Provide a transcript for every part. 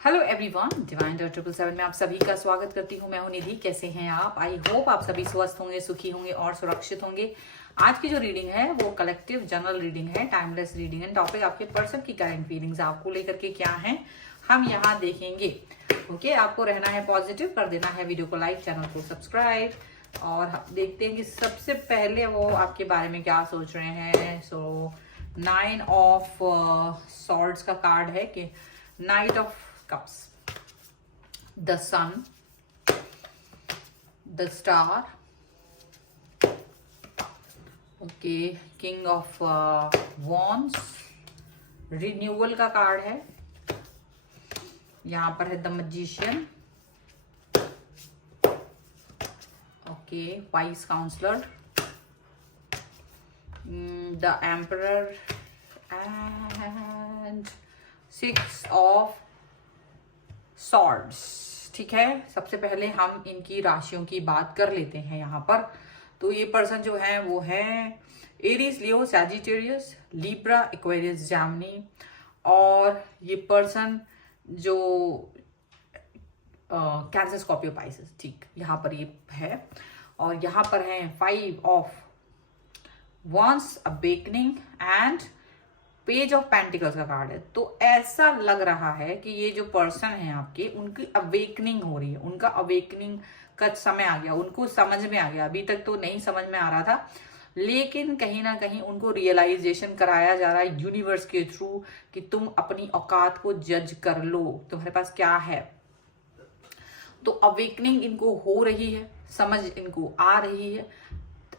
Hello everyone, divine 777 में आप सभी का स्वागत करती हूँ। मैं हूँ निधि। कैसे हैं आप? आई होप आप सभी स्वस्थ होंगे, सुखी होंगे और सुरक्षित होंगे। आज की जो रीडिंग है वो कलेक्टिव जनरल रीडिंग है, टाइमलेस रीडिंग है। टॉपिक आपके पर्सन की करंट फीलिंग्स आपको लेकर के क्या है हम यहाँ देखेंगे। ओके, आपको रहना है पॉजिटिव, कर देना है वीडियो को लाइक, चैनल को सब्सक्राइब। और हम देखते हैं कि सबसे पहले वो आपके बारे में क्या सोच रहे हैं। सो 9 ऑफ सॉर्ड्स का कार्ड है कि night of cups, the sun, the star, okay, king of wands, renewal का कार्ड है। यहाँ पर है the magician, okay, vice counsellor, the emperor and 6 of swords. ठीक है, सबसे पहले हम इनकी राशियों की बात कर लेते हैं यहाँ पर। तो ये पर्सन जो है वो है एरीज, लियो, सैजिटेरियस, लिब्रा, एक्वेरियस, जेमिनी। और ये पर्सन जो कैंसर, स्कॉर्पियो, पाइसेस, ठीक, यहाँ पर ये है। और यहाँ पर है 5 of wands, awakening and page of pentacles का कार्ड है। तो ऐसा लग रहा है कि ये जो पर्सन है आपके, उनकी अवेकनिंग हो रही है, उनका अवेकनिंग का समय आ गया, उनको समझ में आ गया। अभी तक तो नहीं समझ में आ रहा था, लेकिन कहीं ना कहीं उनको रियलाइजेशन कराया जा रहा है यूनिवर्स के थ्रू कि तुम अपनी औकात को जज कर लो, तुम्हारे पास क्या है। तो अवेकनिंग इनको हो रही है, समझ इनको आ रही है,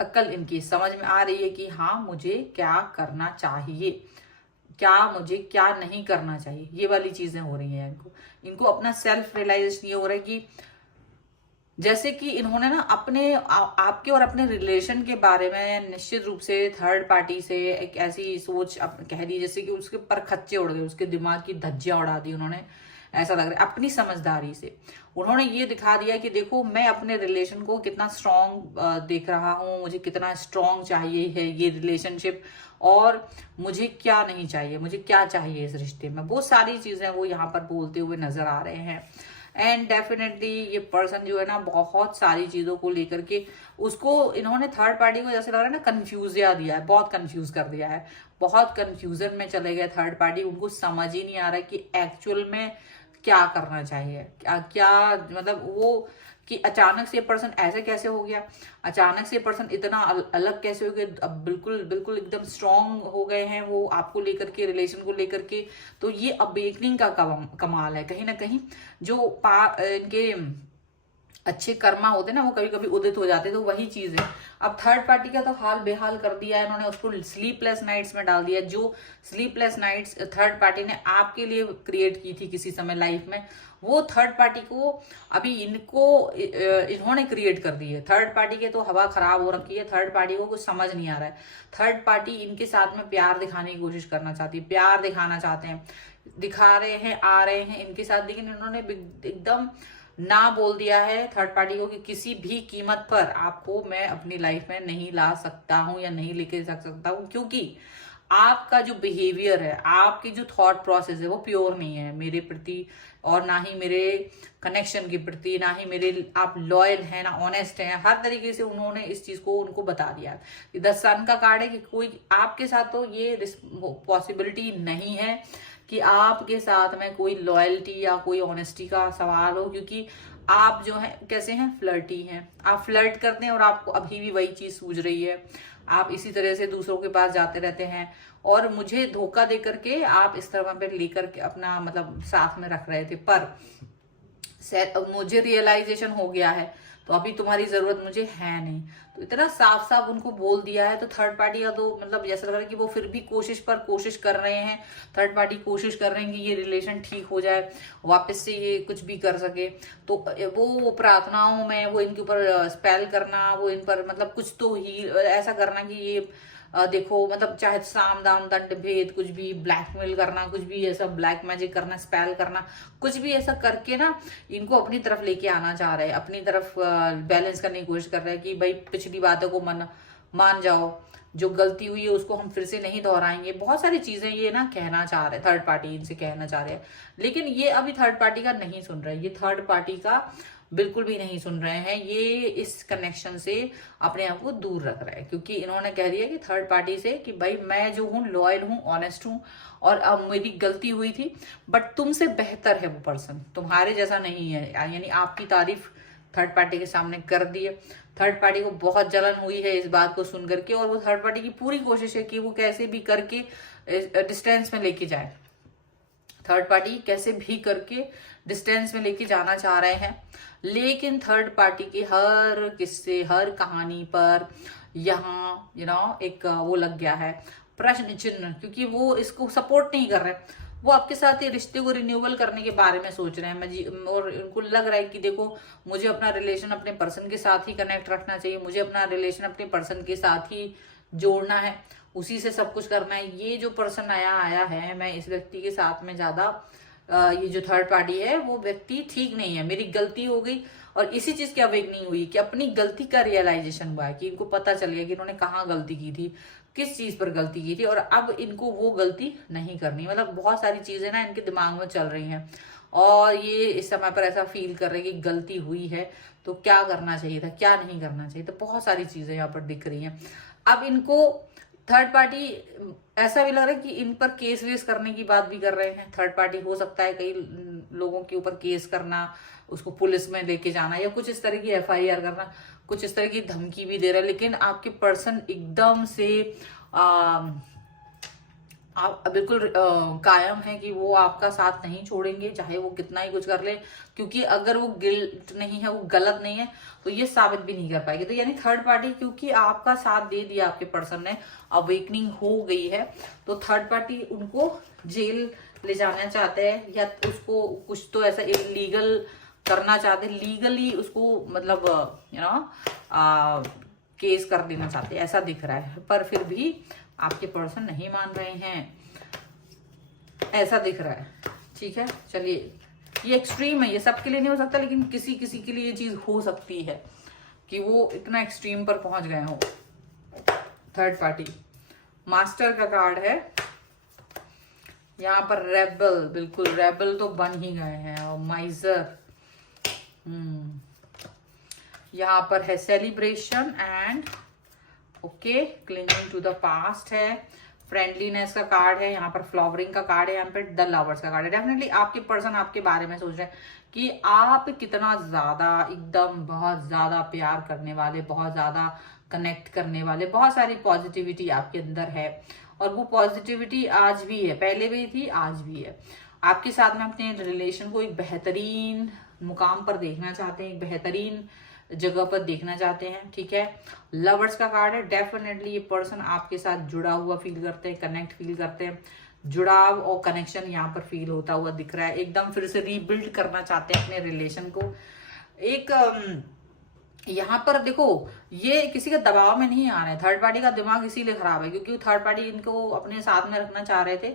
अक्ल इनकी समझ में आ रही है कि हाँ मुझे क्या करना चाहिए, क्या मुझे क्या नहीं करना चाहिए। ये वाली चीजें हो रही हैं इनको अपना सेल्फ रियलाइजेशन ये हो रहा है कि जैसे कि इन्होंने ना अपने आपके और अपने रिलेशन के बारे में निश्चित रूप से थर्ड पार्टी से एक ऐसी सोच कह दी जैसे कि उसके पर खच्चे उड़ गए, उसके दिमाग की धज्जियां उड़ा दी उन्होंने। ऐसा लग रहा है अपनी समझदारी से उन्होंने ये दिखा दिया कि देखो मैं अपने रिलेशन को कितना स्ट्रांग देख रहा हूँ, मुझे कितना स्ट्रांग चाहिए है ये रिलेशनशिप, और मुझे क्या नहीं चाहिए, मुझे क्या चाहिए इस रिश्ते में। वो सारी चीजें वो यहाँ पर बोलते हुए नजर आ रहे हैं। एंड डेफिनेटली ये पर्सन जो है ना बहुत सारी चीजों को लेकर के उसको इन्होंने थर्ड पार्टी को जैसे लग रहा है ना कंफ्यूज दिया है, बहुत कंफ्यूज कर दिया है, बहुत कंफ्यूजन में चले गए थर्ड पार्टी। उनको समझ ही नहीं आ रहा है कि एक्चुअल में क्या करना चाहिए, क्या क्या मतलब वो कि अचानक से पर्सन ऐसे कैसे हो गया, अचानक से पर्सन इतना अलग कैसे हो गया, अब बिल्कुल बिल्कुल एकदम स्ट्रांग हो गए हैं वो आपको लेकर के, रिलेशन को लेकर के। तो ये अवेकनिंग का कमाल है कहीं ना कहीं। जो इनके अच्छे कर्मा होते ना वो कभी कभी उदित हो जाते, तो वही चीज है। अब थर्ड पार्टी का तो हाल बेहाल कर दिया है इन्होंने, उसको स्लीपलेस नाइट्स में डाल दिया। जो स्लीपलेस नाइट्स थर्ड पार्टी ने आपके लिए क्रिएट की थी किसी समय लाइफ में, वो थर्ड पार्टी को अभी इन्होंने क्रिएट कर दी है। थर्ड पार्टी के तो हवा खराब हो रखी है, थर्ड पार्टी को कुछ समझ नहीं आ रहा है। थर्ड पार्टी इनके साथ में प्यार दिखाने की कोशिश करना चाहती है, प्यार दिखाना चाहते हैं, दिखा रहे हैं, आ रहे हैं इनके साथ, लेकिन इन्होंने एकदम ना बोल दिया है थर्ड पार्टी को कि किसी भी कीमत पर आपको मैं अपनी लाइफ में नहीं ला सकता हूं या नहीं लेके जा सकता हूं, क्योंकि आपका जो बिहेवियर है, आपकी जो थॉट प्रोसेस है वो प्योर नहीं है मेरे प्रति, और ना ही मेरे कनेक्शन के प्रति, ना ही मेरे आप लॉयल हैं, ना ऑनेस्ट हैं। हर तरीके से उन्होंने इस चीज को उनको बता दिया। 10 सन का कार्ड है कि कोई आपके साथ तो ये पॉसिबिलिटी नहीं है कि आपके साथ में कोई लॉयल्टी या कोई ऑनेस्टी का सवाल हो, क्योंकि आप जो है कैसे हैं, फ्लर्टी हैं, आप फ्लर्ट करते हैं और आपको अभी भी वही चीज सूझ रही है। आप इसी तरह से दूसरों के पास जाते रहते हैं और मुझे धोखा दे करके आप इस तरह पे लेकर के अपना मतलब साथ में रख रहे थे, पर मुझे रियलाइजेशन हो गया है तो अभी तुम्हारी जरूरत मुझे है नहीं। तो इतना साफ साफ उनको बोल दिया है। तो थर्ड पार्टी का तो मतलब जैसा लग रहा है कि वो फिर भी कोशिश कर रहे हैं, थर्ड पार्टी कोशिश कर रहे हैं कि ये रिलेशन ठीक हो जाए, वापस से ये कुछ भी कर सके। तो वो प्रार्थनाओं में वो इनके ऊपर स्पेल करना, वो इन पर मतलब कुछ तो ही ऐसा करना कि ये देखो मतलब चाहे साम दाम दंड भेद, कुछ भी ब्लैकमेल करना, कुछ भी ऐसा ब्लैक मैजिक करना, स्पेल करना, कुछ भी ऐसा करके ना इनको अपनी तरफ लेके आना चाह रहे हैं, अपनी तरफ बैलेंस करने की कोशिश कर रहे हैं कि भाई पिछली बातों को मान जाओ, जो गलती हुई है उसको हम फिर से नहीं दोहराएंगे, बहुत सारी चीजें ये ना कहना चाह रहे, थर्ड पार्टी इनसे कहना चाह रहे हैं। लेकिन ये अभी थर्ड पार्टी का नहीं सुन रहे, ये थर्ड पार्टी का बिल्कुल भी नहीं सुन रहे हैं। ये इस कनेक्शन से अपने आप को दूर रख रहे हैं, क्योंकि इन्होंने कह दिया कि थर्ड पार्टी से कि भाई मैं जो हूँ लॉयल हूँ, ऑनेस्ट हूँ, और अब मेरी गलती हुई थी, बट तुमसे बेहतर है वो पर्सन, तुम्हारे जैसा नहीं है। यानी आपकी तारीफ थर्ड पार्टी के सामने कर दी है। थर्ड पार्टी को बहुत जलन हुई है इस बात को सुन करके, और वो थर्ड पार्टी की पूरी कोशिश है कि वो कैसे भी करके डिस्टेंस में लेके जाए, थर्ड पार्टी कैसे भी करके डिस्टेंस में लेके जाना चाह रहे हैं। लेकिन थर्ड पार्टी की हर किस्से, हर कहानी पर यहाँ एक वो लग गया है प्रश्न चिन्ह, क्योंकि वो इसको सपोर्ट नहीं कर रहे। वो आपके साथ ये रिश्ते को रिन्यूअल करने के बारे में सोच रहे हैं, और उनको लग रहा है कि देखो मुझे अपना रिलेशन अपने पर्सन के साथ ही कनेक्ट रखना चाहिए, मुझे अपना रिलेशन अपने पर्सन के साथ ही जोड़ना है, उसी से सब कुछ करना है। ये जो पर्सन आया है, मैं इस व्यक्ति के साथ में ज्यादा ये जो थर्ड पार्टी है वो व्यक्ति ठीक नहीं है, मेरी गलती हो गई। और इसी चीज की अवेकनिंग हुई कि अपनी गलती का रियलाइजेशन हुआ है, कि इनको पता चल गया कि इन्होंने कहाँ गलती की थी, किस चीज पर गलती की थी, और अब इनको वो गलती नहीं करनी। मतलब बहुत सारी चीजें ना इनके दिमाग में चल रही हैं, और ये इस समय पर ऐसा फील कर रहे हैं कि गलती हुई है तो क्या करना चाहिए था, क्या नहीं करना चाहिए। तो बहुत सारी चीजें यहाँ पर दिख रही हैं। अब इनको थर्ड पार्टी ऐसा भी लग रहा है कि इन पर केस वेस करने की बात भी कर रहे हैं। थर्ड पार्टी हो सकता है कई लोगों के ऊपर केस करना, उसको पुलिस में लेके जाना, या कुछ इस तरह की FIR करना, कुछ इस तरह की धमकी भी दे रहा है। लेकिन आपके पर्सन एकदम से आप बिल्कुल कायम है कि वो आपका साथ नहीं छोड़ेंगे, चाहे वो कितना ही कुछ कर ले, क्योंकि अगर वो गिल्ट नहीं है, वो गलत नहीं है, तो ये साबित भी नहीं कर पाएगी। तो यानी थर्ड पार्टी, क्योंकि आपका साथ दे दिया आपके पर्सन ने, अवेकनिंग हो गई है, तो थर्ड पार्टी उनको जेल ले जाना चाहते हैं, या उसको कुछ तो ऐसा इलीगल करना चाहते हैं, लीगली उसको मतलब केस कर देना चाहते हैं, ऐसा दिख रहा है। पर फिर भी आपके पर्सन नहीं मान रहे हैं, ऐसा दिख रहा है। ठीक है, चलिए, ये एक्सट्रीम है, ये सबके लिए नहीं हो सकता, लेकिन किसी किसी के लिए ये चीज हो सकती है कि वो इतना एक्सट्रीम पर पहुंच गए हो। थर्ड पार्टी मास्टर का कार्ड है यहाँ पर। रेबल, बिल्कुल रेबल तो बन ही गए हैं। और माइजर, यहाँ पर है celebration and okay, clinging to the past है। फ्रेंडलीनेस का कार्ड है यहाँ पर, फ्लावरिंग का कार्ड है यहाँ पे, द लवर्स का कार्ड है। डेफिनेटली आपके पर्सन आपके बारे में सोच रहे हैं कि आप कितना ज्यादा, एकदम बहुत ज्यादा प्यार करने वाले, बहुत ज्यादा कनेक्ट करने वाले, बहुत सारी पॉजिटिविटी आपके अंदर है। और वो पॉजिटिविटी आज भी है, पहले भी थी, आज भी है। आपके साथ में अपने रिलेशन को एक बेहतरीन मुकाम पर देखना चाहते हैं, एक बेहतरीन जगह पर देखना चाहते हैं। ठीक है, लवर्स का कार्ड है। डेफिनेटली ये पर्सन आपके साथ जुड़ा हुआ फील करते हैं, कनेक्ट फील करते हैं, जुड़ाव और कनेक्शन यहाँ पर फील होता हुआ दिख रहा है। एकदम फिर से रीबिल्ड करना चाहते हैं अपने रिलेशन को। एक यहाँ पर देखो, ये किसी के दबाव में नहीं आ रहे हैं। थर्ड पार्टी का दिमाग इसीलिए खराब है क्योंकि थर्ड पार्टी इनको अपने साथ में रखना चाह रहे थे,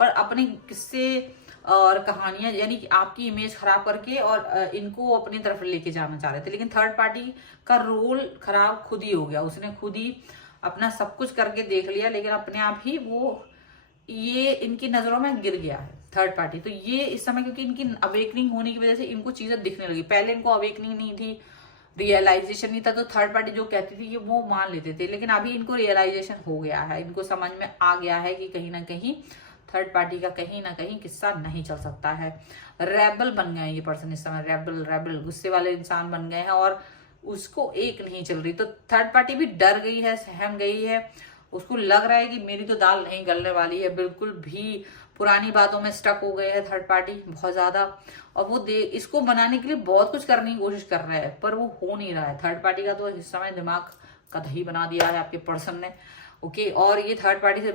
पर अपने किस्से और कहानियां, यानी कि आपकी इमेज खराब करके और इनको अपनी तरफ लेके जाना चाह रहे थे। लेकिन थर्ड पार्टी का रोल खराब खुद ही हो गया, उसने खुद ही अपना सब कुछ करके देख लिया, लेकिन अपने आप ही वो ये इनकी नजरों में गिर गया है थर्ड पार्टी। तो ये इस समय क्योंकि इनकी अवेकनिंग होने की वजह से इनको चीजें दिखने लगी। पहले इनको अवेकनिंग नहीं थी, रियलाइजेशन नहीं था, तो थर्ड पार्टी जो कहती थी ये वो मान लेते थे। लेकिन अभी इनको रियलाइजेशन हो गया है, इनको समझ में आ गया है कि कहीं ना कहीं थर्ड पार्टी का कहीं ना कहीं किस्सा नहीं चल सकता है। रेबल बन गए ये पर्सन इस समय, रेबल गुस्से वाले इंसान बन गए हैं और उसको एक नहीं चल रही। तो थर्ड पार्टी भी डर गई है, सहम गई है, उसको लग रहा है कि मेरी तो दाल नहीं गलने वाली है। बिल्कुल भी पुरानी बातों में स्टक हो गए है थर्ड पार्टी बहुत ज्यादा, और वो इसको बनाने के लिए बहुत कुछ करने की कोशिश कर रहा है, पर वो हो नहीं रहा है। थर्ड पार्टी का तो इस समय दिमाग का दही बना दिया है आपके पर्सन ने। ओके, और ये थर्ड पार्टी से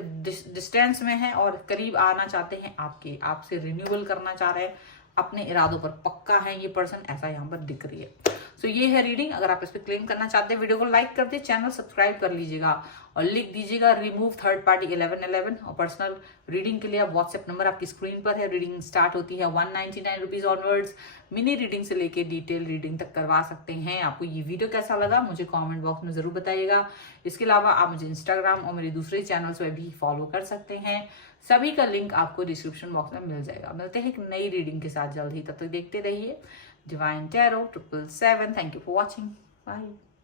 डिस्टेंस में है और करीब आना चाहते हैं, आपसे रिन्यूअल करना चाह रहे हैं, अपने इरादों पर पक्का है ये पर्सन, ऐसा यहाँ पर दिख रही है। सो ये है रीडिंग। अगर आप इस पर क्लेम करना चाहते हैं वीडियो को लाइक कर दे, चैनल सब्सक्राइब कर लीजिएगा और लिख दीजिएगा रिमूव थर्ड पार्टी 1111। और पर्सनल रीडिंग के लिए आप व्हाट्सएप नंबर आपकी स्क्रीन पर है। रीडिंग स्टार्ट होती है 199 रुपीज ऑनवर्ड्स। मिनी रीडिंग से लेके डिटेल रीडिंग तक करवा सकते हैं। आपको ये वीडियो कैसा लगा मुझे कॉमेंट बॉक्स में जरूर बताइएगा। इसके अलावा आप मुझे इंस्टाग्राम और मेरे दूसरे चैनल्स पर भी फॉलो कर सकते हैं। सभी का लिंक आपको डिस्क्रिप्शन बॉक्स में मिल जाएगा। मिलते हैं एक नई रीडिंग के साथ जल्द ही, तब तक देखते रहिए divine tarot 777। Thank you for watching. Bye.